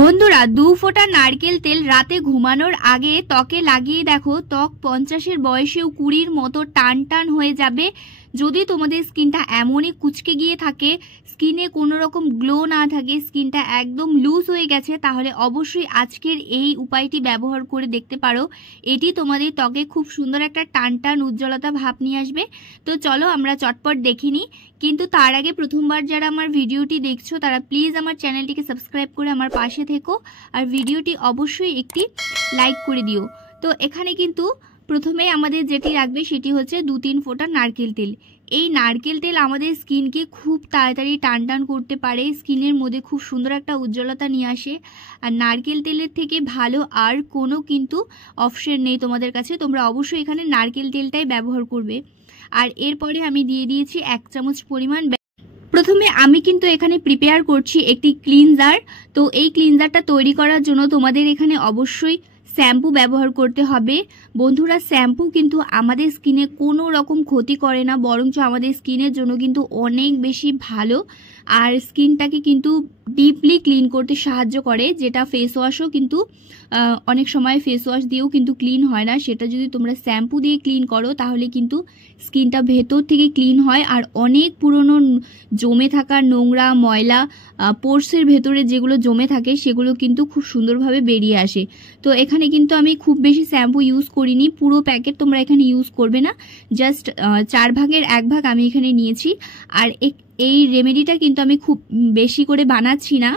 বন্ধুরা 2 ফোঁটা নারকেল তেল রাতে ঘুমানোর আগে ত্বকে লাগিয়ে দেখো, ত্বক 50-এর বয়সেও 20-র মতো টান টান হয়ে যাবে। যদি তোমাদের স্কিনটা এমনই কুচকে গিয়ে থাকে, স্কিনে কোনো রকম গ্লো না থাকে, স্কিনটা একদম লুজ হয়ে গেছে, তাহলে অবশ্যই আজকের এই উপায়টি ব্যবহার করে দেখতে পারো। এটি তোমাদের ত্বকে খুব সুন্দর একটা টান টান উজ্জ্বলতা ভাব নিয়ে আসবে। তো চলো আমরা চটপট দেখে নিই। কিন্তু তার আগে প্রথমবার যারা আমার ভিডিওটি দেখছো তারা প্লিজ আমার চ্যানেলটিকে সাবস্ক্রাইব করে আমার পাশে থেকো, আর ভিডিওটি অবশ্যই একটি লাইক করে দিও। তো এখানে কিন্তু প্রথমে আমাদের যেটি লাগবে সেটি হচ্ছে 2-3 ফোঁটা নারকেল তেল। এই নারকেল তেল আমাদের স্কিনকে খুব তাড়াতাড়ি টান টান করতে পারে, স্কিনের মধ্যে খুব সুন্দর একটা উজ্জ্বলতা নিয়ে আসে। আর নারকেল তেলের থেকে ভালো আর কোনো কিন্তু অপশন নেই তোমাদের কাছে, তোমরা অবশ্যই এখানে নারকেল তেলটাই ব্যবহার করবে। আর এরপরে আমি দিয়ে দিয়েছি 1 চামচ পরিমাণ। প্রথমে আমি কিন্তু এখানে প্রিপেয়ার করছি একটি ক্লিনজার। তো এই ক্লিনজারটা তৈরি করার জন্য তোমাদের এখানে অবশ্যই শ্যাম্পু ব্যবহার করতে হবে। বন্ধুরা, শ্যাম্পু কিন্তু আমাদের স্কিনে কোনো রকম ক্ষতি করে না, বরঞ্চ আমাদের স্কিনের জন্য কিন্তু অনেক বেশি ভালো, আর স্কিনটাকে কিন্তু ডিপলি ক্লিন করতে সাহায্য করে। যেটা ফেস ওয়াশও কিন্তু অনেক সময় ফেস ওয়াশ দিয়েও কিন্তু ক্লিন হয় না, সেটা যদি তোমরা শ্যাম্পু দিয়ে ক্লিন করো তাহলে কিন্তু স্কিনটা ভেতর থেকে ক্লিন হয়, আর অনেক পুরনো জমে থাকা নোংরা ময়লা পোর্সের ভেতরে যেগুলো জমে থাকে সেগুলো কিন্তু খুব সুন্দরভাবে বেরিয়ে আসে। তো এখানে কিন্তু আমি খুব বেশি শ্যাম্পু ইউজ করিনি, পুরো প্যাকেট তোমরা এখানে ইউজ করবে না, জাস্ট 4 ভাগের 1 ভাগ আমি এখানে নিয়েছি। আর এই রেমেডিটা কিন্তু আমি খুব বেশি করে বানাচ্ছি না,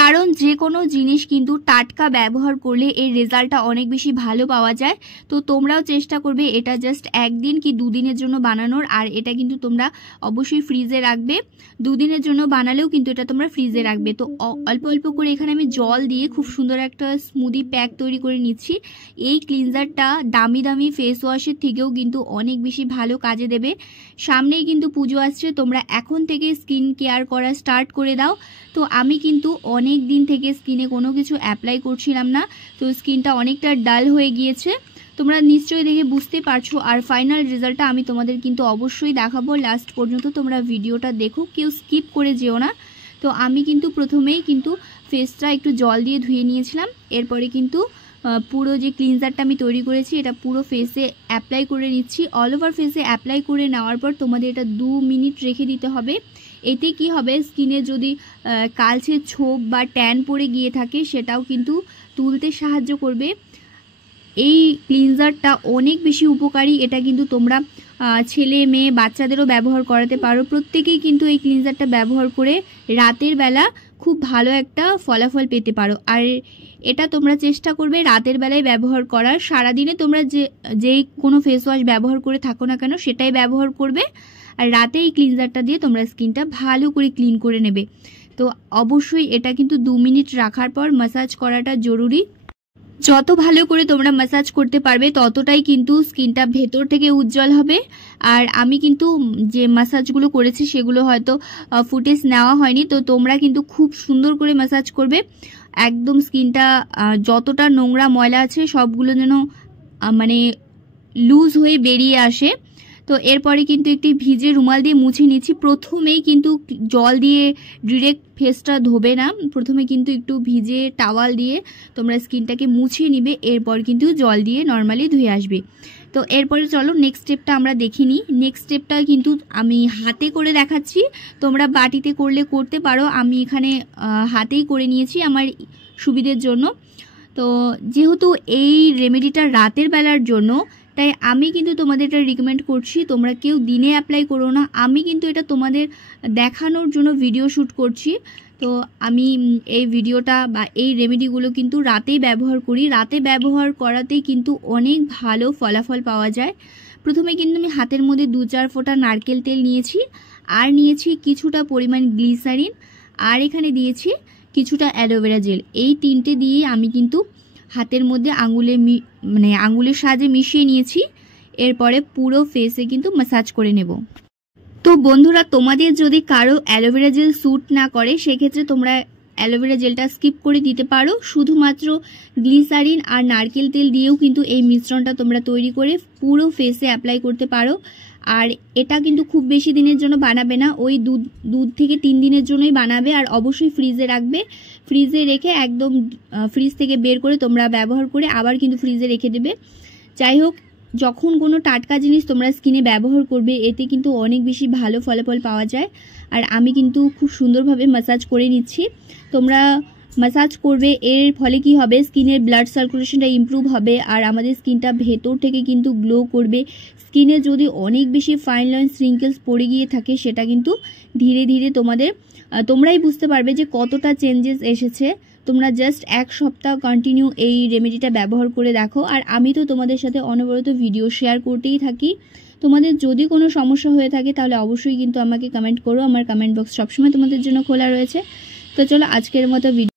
কারণ যে কোনো জিনিস কিন্তু টাটকা ব্যবহার করলে এর রেজাল্টটা অনেক বেশি ভালো পাওয়া যায়। তো তোমরাও চেষ্টা করবে এটা জাস্ট 1 দিন কি 2 দিনের জন্য বানানোর, আর এটা কিন্তু তোমরা অবশ্যই ফ্রিজে রাখবে। 2 দিনের জন্য বানালেও কিন্তু এটা তোমরা ফ্রিজে রাখবে। তো অল্প অল্প করে এখানে আমি জল দিয়ে খুব সুন্দর একটা স্মুদি প্যাক তৈরি করে নিচ্ছি। এই ক্লিনজারটা দামি দামি ফেস ওয়াশের থেকেও কিন্তু অনেক বেশি ভালো কাজে দেবে। সামনেই কিন্তু পুজো আসছে, তোমরা এখন থেকে স্কিন কেয়ার করা স্টার্ট করে দাও। তো আমি কিন্তু অনেক দিন থেকে স্কিনে কোনো কিছু অ্যাপ্লাই করছিলাম না, তো স্কিনটা অনেকটা ডাল হয়ে গিয়েছে, তোমরা নিশ্চয়ই দেখে বুঝতে পারছো। আর ফাইনাল রেজাল্টটা আমি তোমাদের কিন্তু অবশ্যই দেখাবো, লাস্ট পর্যন্ত তোমরা ভিডিওটা দেখো, কেউ স্কিপ করে যেও না। তো আমি কিন্তু প্রথমেই কিন্তু ফেসটা একটু জল দিয়ে ধুয়ে নিয়েছিলাম, এরপরে কিন্তু পুরো যে ক্লিনজারটা আমি তৈরি করেছি এটা পুরো ফেসে অ্যাপ্লাই করে নিচ্ছি। অল ওভার ফেসে অ্যাপ্লাই করে নেওয়ার পর তোমাদের এটা 2 মিনিট রেখে দিতে হবে। এতে কি হবে, স্কিনে যদি কালচে ছোপ বা ট্যান পড়ে গিয়ে থাকে সেটাও কিন্তু তুলতে সাহায্য করবে। এই ক্লিনজারটা অনেক বেশি উপকারী, এটা কিন্তু তোমরা ছেলে মেয়ে বাচ্চাদেরও ব্যবহার করাতে পারো। প্রত্যেকেই কিন্তু এই ক্লিনজারটা ব্যবহার করে রাতের বেলা খুব ভালো একটা ফলাফল পেতে পারো। আর এটা তোমরা চেষ্টা করবে রাতের বেলায় ব্যবহার করার। সারাদিনে তোমরা যেই কোনো ফেস ওয়াশ ব্যবহার করে থাকো না কেন সেটাই ব্যবহার করবে, আর রাতে এই ক্লিনজারটা দিয়ে তোমরা স্কিনটা ভালো করে ক্লিন করে নেবে। তো অবশ্যই এটা কিন্তু 2 মিনিট রাখার পর ম্যাসাজ করাটা জরুরি। যত ভালো করে তোমরা ম্যাসাজ করতে পারবে ততটাই কিন্তু স্কিনটা ভেতর থেকে উজ্জ্বল হবে। আর আমি কিন্তু যে ম্যাসাজগুলো করেছি সেগুলো হয়তো ফুটেজ নেওয়া হয়নি, তো তোমরা কিন্তু খুব সুন্দর করে ম্যাসাজ করবে, একদম স্কিনটা যতটা নোংরা ময়লা আছে সবগুলো যেন মানে লুজ হয়ে বেরিয়ে আসে। তো এরপরে কিন্তু একটি ভিজে রুমাল দিয়ে মুছে নিচ্ছি। প্রথমেই কিন্তু জল দিয়ে ডিরেক্ট ফেসটা ধোবে না, প্রথমে কিন্তু একটু ভিজে টাওয়াল দিয়ে তোমরা স্কিনটাকে মুছে নিবে, এরপর কিন্তু জল দিয়ে নর্মালি ধুয়ে আসবে। তো এরপরে চলো নেক্সট স্টেপটা আমরা দেখে নিই। নেক্সট স্টেপটা কিন্তু আমি হাতে করে দেখাচ্ছি, তোমরা বাটিতে করলে করতে পারো, আমি এখানে হাতেই করে নিয়েছি আমার সুবিধের জন্য। তো যেহেতু এই রেমেডিটা রাতের বেলার জন্য, তাই আমি কিন্তু তোমাদের এটা রিকমেন্ড করছি তোমরা কেউ দিনে অ্যাপ্লাই করো না। আমি কিন্তু এটা তোমাদের দেখানোর জন্য ভিডিও শ্যুট করছি। তো আমি এই ভিডিওটা বা এই রেমেডিগুলো কিন্তু রাতেই ব্যবহার করি, রাতে ব্যবহার করাতেই কিন্তু অনেক ভালো ফলাফল পাওয়া যায়। প্রথমে কিন্তু আমি হাতের মধ্যে 2-4 ফোঁটা নারকেল তেল নিয়েছি, আর নিয়েছি কিছুটা পরিমাণ গ্লিসারিন, আর এখানে দিয়েছি কিছুটা অ্যালোভেরা জেল। এই 3টে দিয়ে আমি কিন্তু হাতের মধ্যে আঙুলের সাহায্যে মিশিয়ে নিয়েছি, এরপরে পুরো ফেসে কিন্তু ম্যাসাজ করে নেব। তো বন্ধুরা, তোমাদের যদি কারো অ্যালোভেরা জেল স্যুট না করে সেক্ষেত্রে তোমরা অ্যালোভেরা জেলটা স্কিপ করে দিতে পারো, শুধুমাত্র গ্লিসারিন আর নারকেল তেল দিয়েও কিন্তু এই মিশ্রণটা তোমরা তৈরি করে পুরো ফেসে অ্যাপ্লাই করতে পারো। আর এটা কিন্তু খুব বেশি দিনের জন্য বানাবে না, ওই 2 থেকে 3 দিনের জন্যই বানাবে। আর অবশ্যই ফ্রিজে রাখবে, ফ্রিজে রেখে একদম ফ্রিজ থেকে বের করে তোমরা ব্যবহার করে আবার কিন্তু ফ্রিজে রেখে দেবে। যাই হোক, যখন কোনো টাটকা জিনিস তোমরা স্কিনে ব্যবহার করবে এতে কিন্তু অনেক বেশি ভালো ফলাফল পাওয়া যায়। আর আমি কিন্তু খুব সুন্দরভাবে ম্যাসাজ করে নিচ্ছি, তোমরা ম্যাসাজ করবে, এর ফলে কি হবে, স্কিনের ব্লাড সার্কুলেশনটা ইমপ্রুভ হবে আর আমাদের স্কিনটা ভেতর থেকে কিন্তু গ্লো করবে। স্কিনে যদি অনেক বেশি ফাইন লাইন্স রিঙ্কেলস পড়ে গিয়ে থাকে সেটা কিন্তু ধীরে ধীরে তোমরাই বুঝতে পারবে যে কতটা চেঞ্জেস এসেছে। তোমরা জাস্ট 1 সপ্তাহ কন্টিনিউ এই রেমেডিটা ব্যবহার করে দেখো। আর আমি তো তোমাদের সাথে অনবরত ভিডিও শেয়ার করতেই থাকি। তোমাদের যদি কোনো সমস্যা হয়ে থাকে তাহলে অবশ্যই কিন্তু আমাকে কমেন্ট করো, আমার কমেন্ট বক্স সবসময় তোমাদের জন্য খোলা রয়েছে। তো চলো আজকের মতো ভিডিও